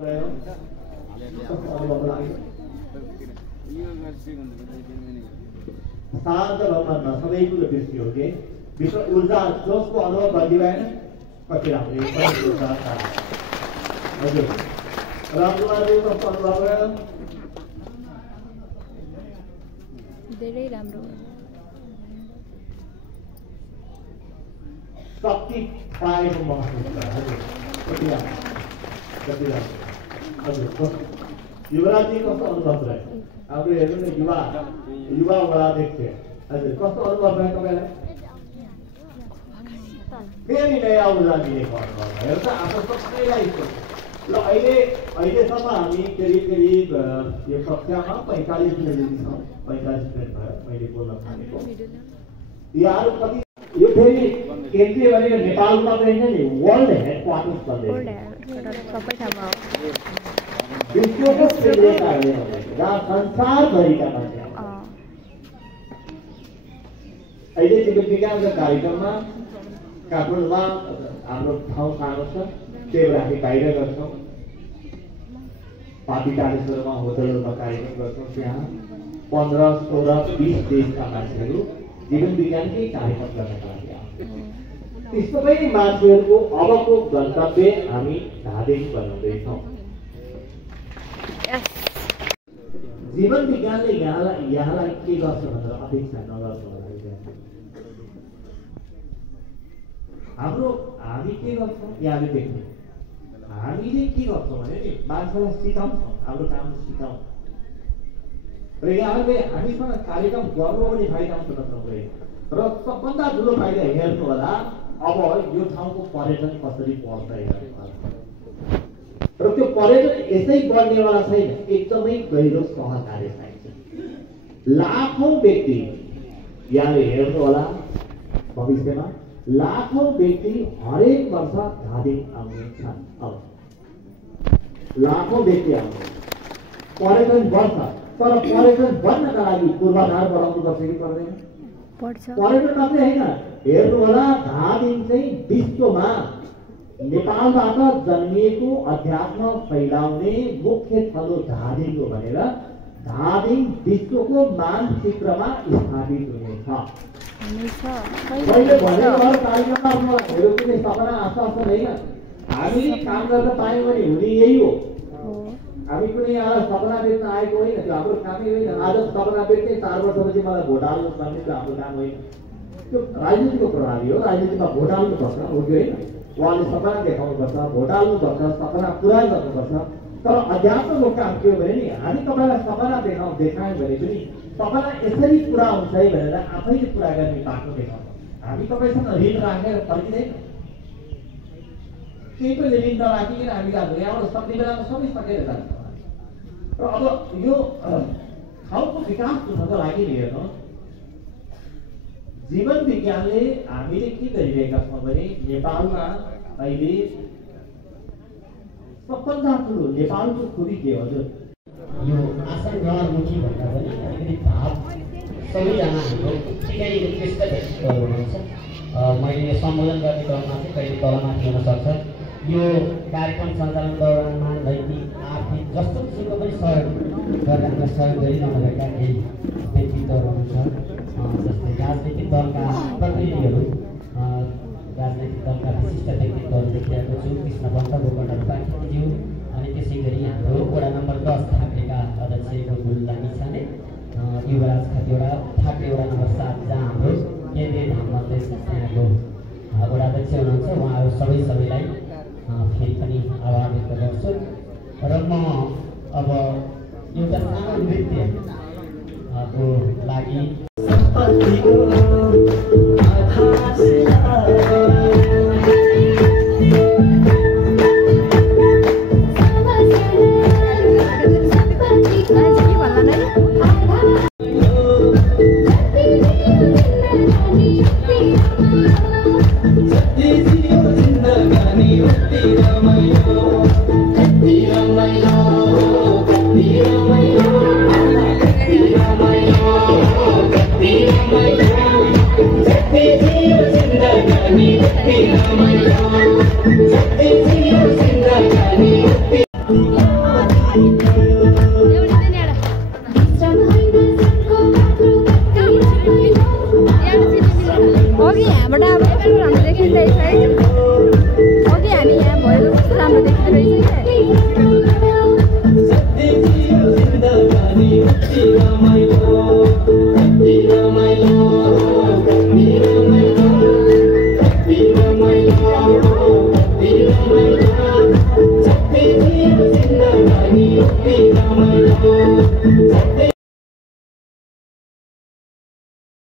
शान्त भवनमा सबै कुरो बिर्सियो के विश्व ऊर्जा जोसको अनुभव गर्दै भएन कति राम्रो हजुर रामकुमारले कस्तो अनुभव भयो धेरै राम्रो शक्ति पाएको महसुस हजुर कति राम्रो हजुर युवराजी कस्तो अनुभव रह्यो हाम्रो हेर्नु न युवा वडा देख्थे हजुर कस्तो अनुभव भयो तपाईँलाई फेरि नयाँ ऊर्जा दिएको अनुभव भयो त आफ्नो सबैलाई ल अहिलेसम्म हामी करिब यो कक्षामा 45 मिनट छौँ 45 मिनट भयो मैले बोल्न थालेको यहाँहरू कति यो फेरि केन्द्रीय भनेको नेपालमा चाहिँ नि वर्ल्ड हेडक्वार्टर्स भन्दै सबै ठाउँमा हो विश्वको केन्द्रीयताहरूले जहाँ संसारभरिका मान्छे अहिले जीवन विज्ञानको कार्यक्रममा काठमाडौँमा हाम्रो ठाउँ सानो छ टेबल हामी बाहिर गर्छौँ पार्टी कार्यक्रममा होटलहरूमा कार्यक्रम गर्छौँ त्यहाँ 15, 16, 20 देशका मान्छेहरू जीवन विज्ञानकै कार्यक्रम गर्नका लागि आउँछ ती सबै मान्छेहरूको अबको गन्तव्य हामी धादिङ बनाउँदैछौँ जीवन विज्ञानले यहाँलाई के गर्छ भनेर अपेक्षा नगर्नु होला हामी के गर्छौँ यहाँले देख्नु हामीले के गर्छौँ भने नि मान्छेलाई सिकाउँछौँ हाम्रो काम सिकाउँ र यहाँहरूले हामीसँग कार्यक्रम गर्नु पनि फाइदा हुन्छ नत्र र सबभन्दा ठुलो फाइदा हेर्नु होला अब यो ठाउँको पर्यटन कसरी बढ्छ हेर्नु र त्यो पर्यटन यसै बढ्नेवाला छैन एकदमै गहिरो सहकार्य चाहिन्छ लाखौं व्यक्ति यहाँले हेर्नु होला भविष्यमा लाखौं व्यक्ति हरेक वर्ष धादिङ आउने छन् अब लाखौं व्यक्ति आउने पर्यटन बढ्छ तर पर्यटन बढ्नका लागि पूर्वाधार बढाउनु पर्छ कि पर्दैन पर्यटन मात्रै होइन हेर्नु होला धादिङ चाहिँ विश्वमा नेपालबाट जन्मिएको अध्यात्म फैलाउने मुख्य थलो धादिङ हो भनेर धादिङ विश्वको मानचित्रमा स्थापित हुनेछ मैले भनेको कार्यक्रममा मलाई मेरो कुनै सपना आश्वासन होइन हामीले काम गर्न पायौँ भने हुने यही हो हामी कुनै यहाँ सपना बेच्न आएको होइन त्यो हाम्रो कामै होइन आज सपना बेच्ने 4 वर्षपछि मलाई भोट हाल्नु भन्ने त्यो हाम्रो काम होइन त्यो राजनीतिको प्रणाली हो राजनीतिमा भोट हाल्नुपर्छ हो कि होइन उहाँले सपना देखाउनुपर्छ भोट हाल्नुपर्छ सपना पुरा गर्नुपर्छ तर अध्यात्मको काम के हो भने नि हामी तपाईँलाई सपना देखायौँ भने पनि सपना यसरी पुरा हुन्छ है भनेर आफैले पुरा गर्ने बाटो देखाउँछ हामी तपाईँसँग ऋण राखेर फर्किँदैन केही पनि ऋण नराखिकन हामी जान्छौँ यहाँबाट सक्ने बेलामा सबै सकेर जान्छ र अब यो ठाउँको विकास हुनको लागि हेर्नु जीवन विज्ञानले हामीले के गरिरहेका छौँ भने नेपालमा अहिले सबभन्दा ठुलो नेपालको खुबी के हजुर यो आसन ग्रहणमुखी भन्दा पनि अलिकति भाव सबैजना हाम्रो ठिकै उत्कृष्ट व्यक्तित्वहरू हुनुहुन्छ मैले यो सम्बोधन गर्ने क्रममा चाहिँ कहिले तलमाथि हुन सक्छ यो कार्यक्रम सञ्चालन दौरानमा नैतिक आर्थिक जस्तो किसिमको पनि सहयोग गरेर हामीलाई सहयोग गरिरहनुभएका केही व्यक्तित्वहरू हुनुहुन्छ जस्तै राजनीतिक दलका प्रतिनिधिहरू राजनैतिक दलका विशिष्ट व्यक्तित्वहरू देखिरहेको छु कृष्ण पन्त गोकर्ण पाठकज्यू अनि त्यसै गरी हाम्रो वडा नम्बर 10 थाकेका अध्यक्ष गोकुल लामिछाने युवराज खतिवडा थाके वडा नम्बर 7 जहाँ हाम्रो केन्द्रीय धाम मन्दिर त्यहाँको वडा अध्यक्ष हुनुहुन्छ उहाँहरू सबैलाई फेरि पनि आभार व्यक्त गर्छु र म अब एउटा सानो नृत्यको लागि Oh यहाँबाट अब यस्तो राम्रो देखिँदैछ है। अघि हामी यहाँ भयो कस्तो राम्रो देखिँदो रहेछ क्या।